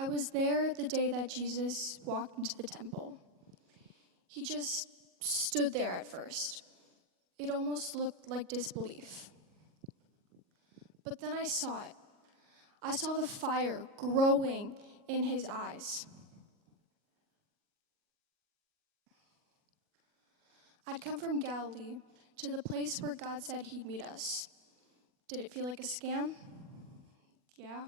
I was there the day that Jesus walked into the temple. He just stood there at first. It almost looked like disbelief. But then I saw it. I saw the fire growing in his eyes. I'd come from Galilee to the place where God said he'd meet us. Did it feel like a scam? Yeah.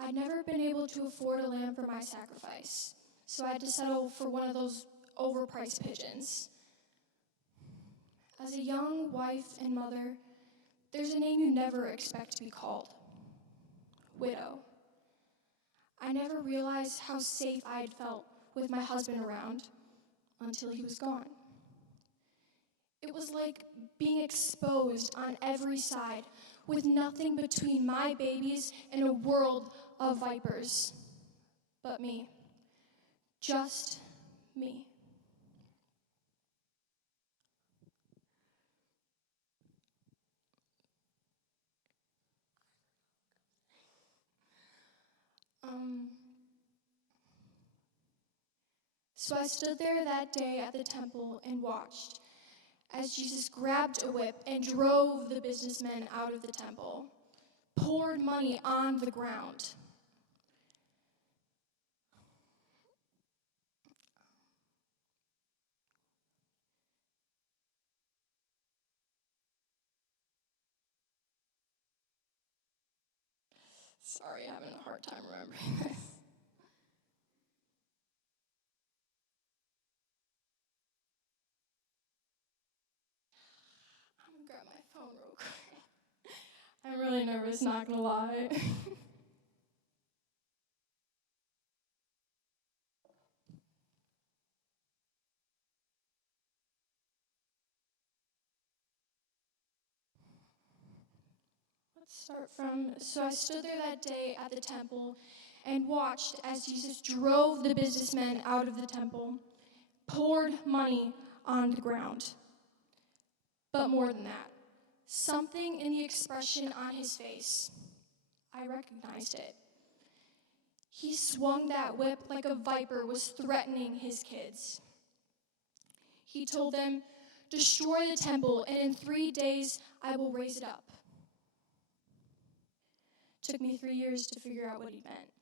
I'd never been able to afford a lamb for my sacrifice, so I had to settle for one of those overpriced pigeons. As a young wife and mother, there's a name you never expect to be called: widow. I never realized how safe I had felt with my husband around until he was gone. It was like being exposed on every side with nothing between my babies and a world of vipers. But me. Just me. So I stood there that day at the temple and watched as Jesus grabbed a whip and drove the businessmen out of the temple, poured money on the ground. Sorry, I'm having a hard time remembering this. I'm gonna grab my phone real quick. I'm really nervous, not gonna lie. So I stood there that day at the temple and watched as Jesus drove the businessmen out of the temple, poured money on the ground. But more than that, something in the expression on his face, I recognized it. He swung that whip like a viper was threatening his kids. He told them, "Destroy the temple, and in 3 days I will raise it up." Took me 3 years to figure out what he meant.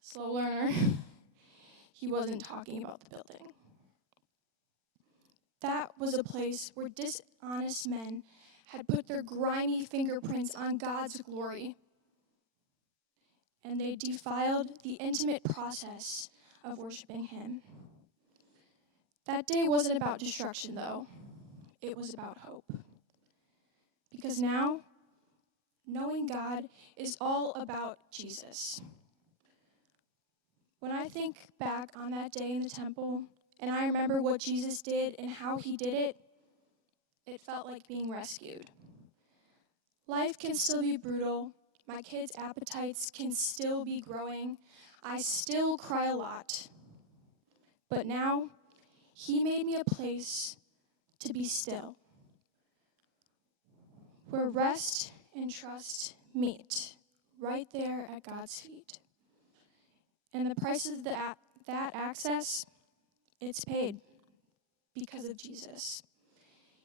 Slow learner. He wasn't talking about the building. That was a place where dishonest men had put their grimy fingerprints on God's glory, and they defiled the intimate process of worshiping him. That day wasn't about destruction, though. It was about hope. Because now, knowing God is all about Jesus. When I think back on that day in the temple, and I remember what Jesus did and how he did it, it felt like being rescued. Life can still be brutal. My kids' appetites can still be growing. I still cry a lot. But now, he made me a place to be still, where rest and trust meet, right there at God's feet. And the price of that access, it's paid because of Jesus.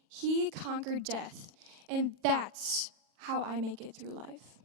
He conquered death, and that's how I make it through life.